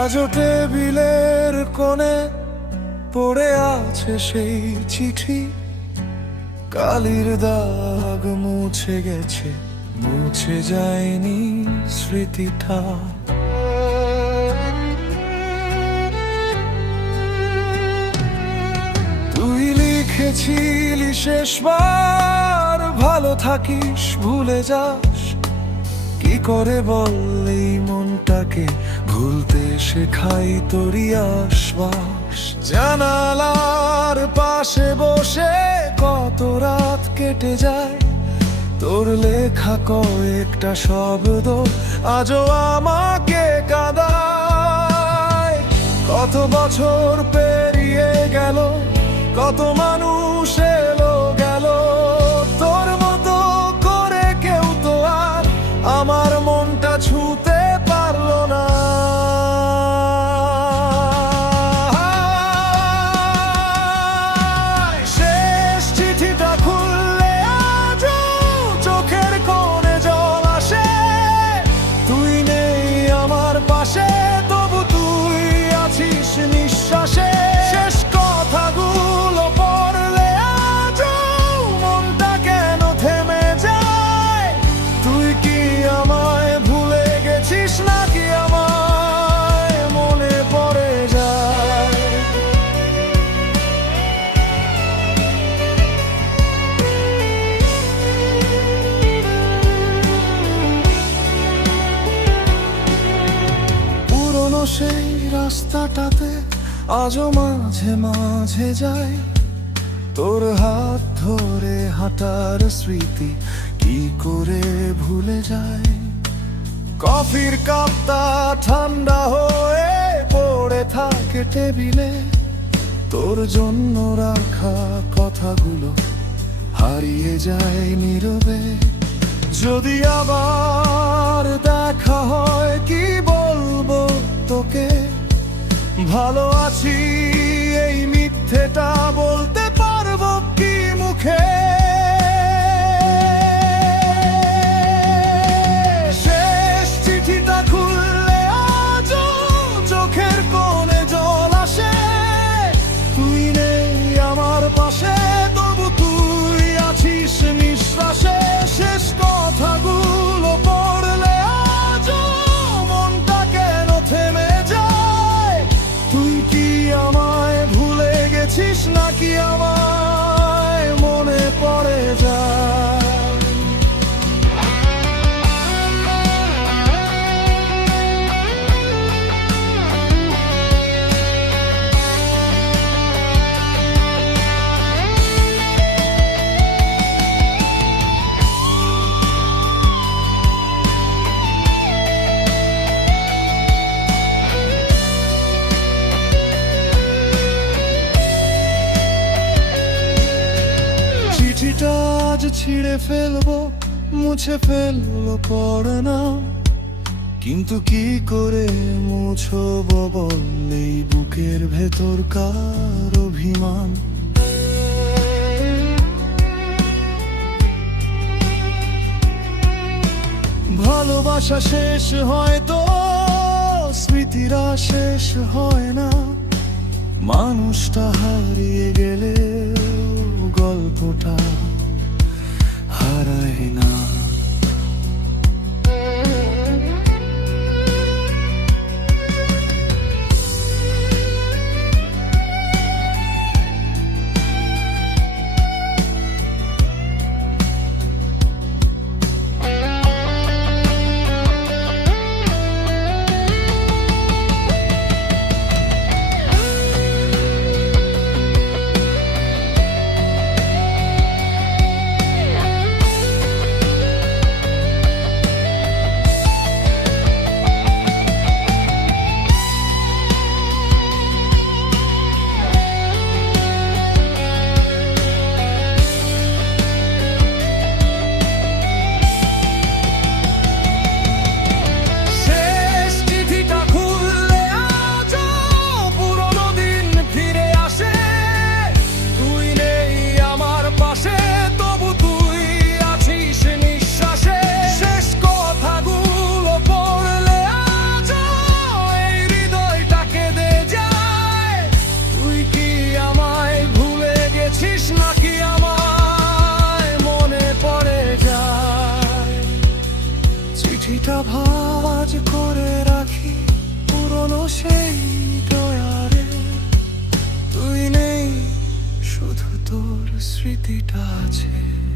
আজও টেবিলের কোণে পড়ে আছে সেই চিঠি, কালির দাগ মুছে গেছে, মুছে যায়নি স্মৃতিটা। তুই লিখেছিলি শেষবার ভালো থাকিস ভুলে যাস, কি করে বল এই মনটাকে ভুলতে শেখাই তোরই আশ্বাস। জানালার পাশে বসে কত রাত কেটে যায়, তোর লেখা কয়েকটা শব্দ আজও আমাকে কাঁদায়। কত বছর পেরিয়ে গেল, কত মানুষ এলো গেল, তোর মতো করে কেউ তো আর আমার মনটা ছুঁতে পারলো না। শেষ চিঠিটা খুললে আজও চোখের কোণে জল আসে। তুই নেই আমার পাশে, তবু তুই আছিস নিঃশ্বাসে। শেষ কথাগুলো পড়লে আজও মনটা কেন থেমে যায়। তুই কি আমায় ভুলে গেছিস নাকি আমায় মনে পড়ে যায়। পুরনো সেই রাস্তাটাতে আজও মাঝে মাঝে যাই, তোর হাত ধরে হাঁটার স্মৃতি কি করে ভুলে যায়। কফির কাপটা ঠান্ডা হয়ে পড়ে থাকে টেবিলে, তোর জন্য রাখা কথাগুলো হারিয়ে যায় নীরবে। যদি আবার দেখা হয় কি বলবো তোকে, ভালো আছি এই মিথ্যেটা বলতে পারবো কি মুখে। শেষ চিঠিটা খুললে আজও চোখের কোণে জল আসে। তুই নেই আমার পাশে, তবু তুই আছিস নিঃশ্বাসে। শেষ কথাগুলো পড়লে আজও মনটা কেন থেমে যায়। তুই কি আমায় ভুলে গেছিস নাকি আমায় মনে পড়ে যায়। চিঠিটা আজ ছিঁড়ে ফেলবো, মুছে ফেলবো পড়না, কিন্তু কি করে মুছবো বল এই বুকের ভেতরকার অভিমান। ভালোবাসা শেষ হয় তো স্মৃতিরা শেষ হয় না। মানুষটা হারিয়ে গেলে গল্পটা হারায় না। স্মৃতিটা আছে।